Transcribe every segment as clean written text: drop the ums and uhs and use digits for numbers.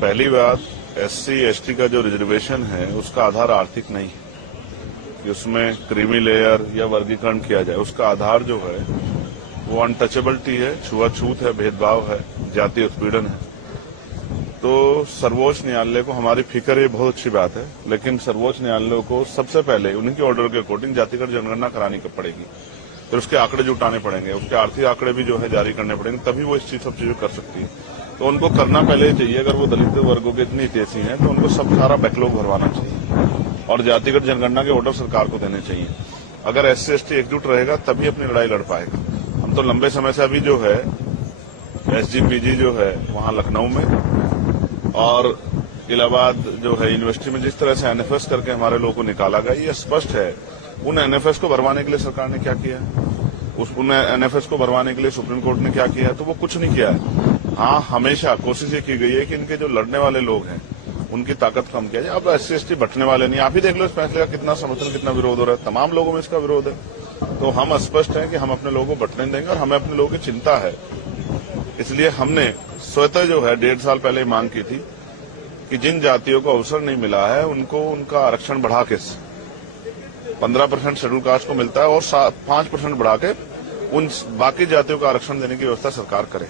पहली बात, SC ST का जो रिजर्वेशन है उसका आधार आर्थिक नहीं है कि उसमें क्रीमी लेयर या वर्गीकरण किया जाए। उसका आधार जो है वो अनटचेबिलिटी है, छुआछूत है, भेदभाव है, जातीय उत्पीड़न है। तो सर्वोच्च न्यायालय को हमारी फिक्र, ये बहुत अच्छी बात है, लेकिन सर्वोच्च न्यायालय को सबसे पहले उन्हीं के ऑर्डर के अकॉर्डिंग जातिगत जनगणना करानी पड़ेगी। फिर उसके आंकड़े जुटाने पड़ेंगे, उसके आर्थिक आंकड़े भी जो है जारी करने पड़ेंगे, तभी वो इस चीज सब चीजें कर सकती है। तो उनको करना पहले ही चाहिए। अगर वो दलित वर्गों के इतनी हितैषी हैं तो उनको सब सारा बैकलॉग भरवाना चाहिए और जातिगत जनगणना के ऑर्डर सरकार को देने चाहिए। अगर SC ST एकजुट रहेगा तभी अपनी लड़ाई लड़ पाएगा। हम तो लंबे समय से अभी जो है SGPG जो है वहां लखनऊ में और इलाहाबाद जो है यूनिवर्सिटी में जिस तरह से NFS करके हमारे लोगों को निकाला गया, ये स्पष्ट है उन NFS को भरवाने के लिए सरकार ने क्या किया, उन NFS को भरवाने के लिए सुप्रीम कोर्ट ने क्या किया है, तो वो कुछ नहीं किया है। हाँ, हमेशा कोशिश ये की गई है कि इनके जो लड़ने वाले लोग हैं उनकी ताकत कम किया जाए। अब SC ST बटने वाले नहीं, आप ही देख लो इस फैसले का कितना समर्थन, कितना विरोध हो रहा है, तमाम लोगों में इसका विरोध है। तो हम स्पष्ट हैं कि हम अपने लोगों को बटने देंगे और हमें अपने लोगों की चिंता है। इसलिए हमने स्वतः जो है 1.5 साल पहले मांग की थी कि जिन जातियों को अवसर नहीं मिला है उनको उनका आरक्षण बढ़ा के 15% शेड्यूल कास्ट को मिलता है और 5% बढ़ा के उन बाकी जातियों को आरक्षण देने की व्यवस्था सरकार करे।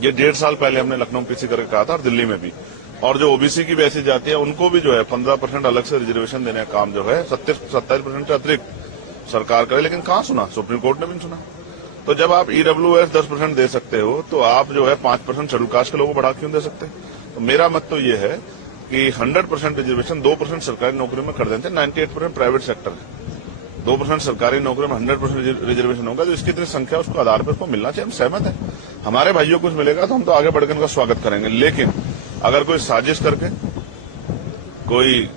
ये 1.5 साल पहले हमने लखनऊ PC करके कहा था और दिल्ली में भी। और जो OBC की वैसी जाति है उनको भी जो है 15% अलग से रिजर्वेशन देने का काम जो है 27% से अतिरिक्त सरकार करे, लेकिन कहाँ सुना, सुप्रीम कोर्ट ने भी नहीं सुना। तो जब आप EWS 10% दे सकते हो तो आप जो है 5% शेड्यूल कास्ट के लोगों को बढ़ा क्यों दे सकते? तो मेरा मत तो ये है कि 100% रिजर्वेशन 2% सरकारी नौकरी में कर देते, 98% प्राइवेट सेक्टर है, 2% सरकारी नौकरी में 100% रिजर्वेशन होगा, तो इसकी इतनी संख्या उसको आधार पर उसको मिलना चाहिए। हम सहमत हैं, हमारे भाइयों को कुछ मिलेगा तो हम तो आगे बढ़कर उनका स्वागत करेंगे। लेकिन अगर कोई साजिश करके, कोई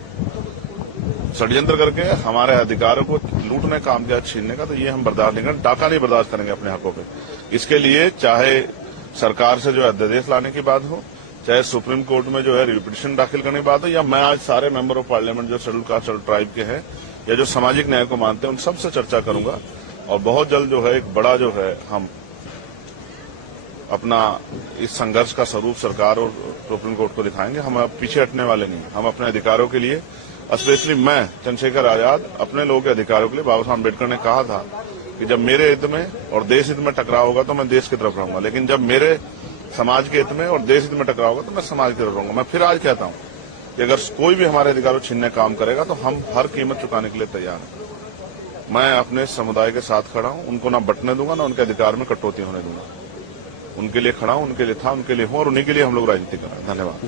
षड्यंत्र करके हमारे अधिकारों को लूटने का काम किया, छीनने का, तो ये हम बर्दाश्त नहीं करेंगे, डाका नहीं बर्दाश्त करेंगे अपने हकों पे। इसके लिए चाहे सरकार से जो है अध्यादेश लाने की बात हो, चाहे सुप्रीम कोर्ट में जो है रिपिटिशन दाखिल करने की बात हो, या मैं आज सारे मेंबर ऑफ पार्लियामेंट जो शेड्यूल कास्ट शेड्यूल ट्राइब के हैं या जो सामाजिक न्याय को मानते हैं उन सबसे चर्चा करूंगा और बहुत जल्द जो है एक बड़ा जो है हम अपना इस संघर्ष का स्वरूप सरकार और सुप्रीम कोर्ट को दिखाएंगे। हम अब पीछे हटने वाले नहीं, हम अपने अधिकारों के लिए, स्पेशली मैं चंद्रशेखर आजाद, अपने लोगों के अधिकारों के लिए, बाबा साहब अम्बेडकर ने कहा था कि जब मेरे हित में और देश हित में टकराव होगा तो मैं देश की तरफ रहूंगा, लेकिन जब मेरे समाज के हित में और देश हित में टकराव होगा तो मैं समाज की तरफ रहूंगा। मैं फिर आज कहता हूं कि अगर कोई भी हमारे अधिकारों छीनने का काम करेगा तो हम हर कीमत चुकाने के लिए तैयार हैं। मैं अपने समुदाय के साथ खड़ा हूं, उनको ना बंटने दूंगा, ना उनके अधिकार में कटौती होने दूंगा। उनके लिए खड़ा हूं, उनके लिए था, उनके लिए हूं और उन्हीं के लिए हम लोग राजनीति कर रहे हैं। धन्यवाद।